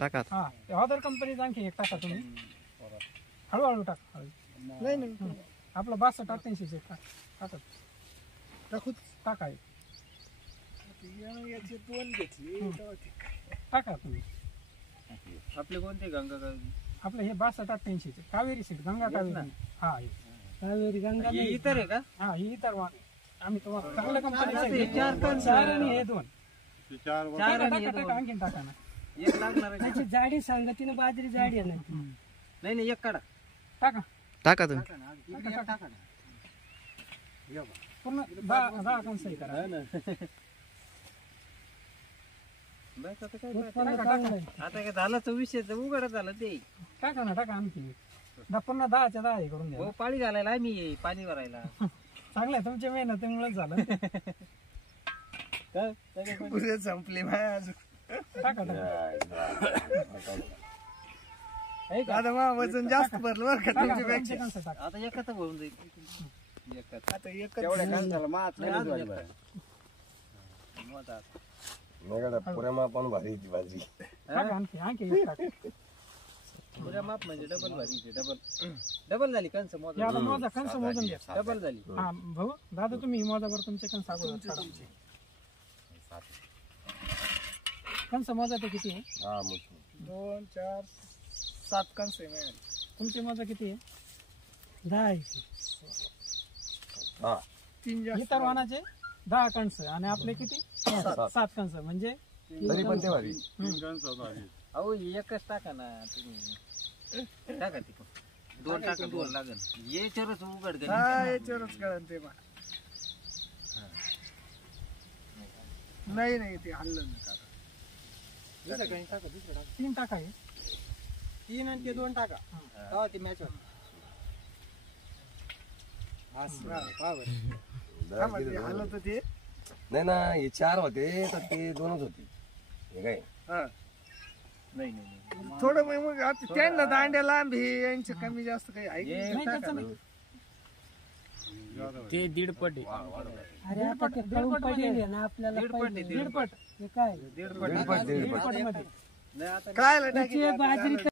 टाका. हा अदर कंपनीचा आणखी एक टाका तुम्ही. हळूहळू टाका. नाही नाही आपलं 62-88 टाका. टाकूच टाका. याचे 2 घेतली टाका तुम्ही. आपले कोणते गंगा आपलं हे 62-88 कावेरी सीट गंगा कावेरी. हा कावेरी गंगा हे इतर आहे का? हा ही इतर वाण आम्ही तुम्हाला चांगल्या कंपनीचे 4 आणि हे 2 टाका. आणखीन टाका ना. एक लागणार त्याची जाडी सांगा तिने बाजरी जाडी आहे ना. नाही एक काढा. टाका टाका तुम्ही. टाका पूर्ण 10 कंस हे करा. बस आता काय आता काय झालं 24 उघड झालं ते. टाका ना टाका. आणखी पुन्हा 10च्या 10 हे करून द्या. हो पाळी घालायला आम्ही पाणी भरायला. चांगलं आहे तुमच्या मेहनतीमुळेच झालं. पुढे संपले टाका टाका. आता वजन जास्त भरलं बरं का तुमच्यापेक्षा. कंस टाका. आता एकच भरून जाईल. आता एक तेवढ्या कांद्याला मात नाही पुऱ्या मापान भारी ती भाजी. टाका. आणखी एक टाका. पुऱ्या माप म्हणजे डबल भारी. डबल झाली कंस हे आता मोजा कंस मोजून घ्या. डबल झाली. हा भाऊ दादा तुम्ही मोजावर तुमचे कंस अगोदर. कंस मोजा ते किती आहे? 2 4 7 कंस आहे. तुमचे मोजा किती आहे? 10 आहे. हा 3 इतर वाहनाचे 10 कंस आणि आपले किती 7 कंस म्हणजे तरी पण ते भारी. अहो एकच टाका ना तुम्ही. टाका ती 2 टाका 2 लागेल. याच्यावरच उघड याच्यावरच कळन ते. नाही ते हल्लं नाही. 3 टाका आहे. 3 आणि ते 2 टाका. तेव्हा ती मॅच होत. नाही ना हे 4 होते तर ते 2च होते. हे काय नाही थोडं मग त्यांना दांड्या लांब हे यांचं कमी जास्त काही आहे. ते 1.5 पट आहे. अरे आता ते कळून पडले ना आपल्याला. 1.5 पट. काय 1.5 पट मध्ये काय बाजरी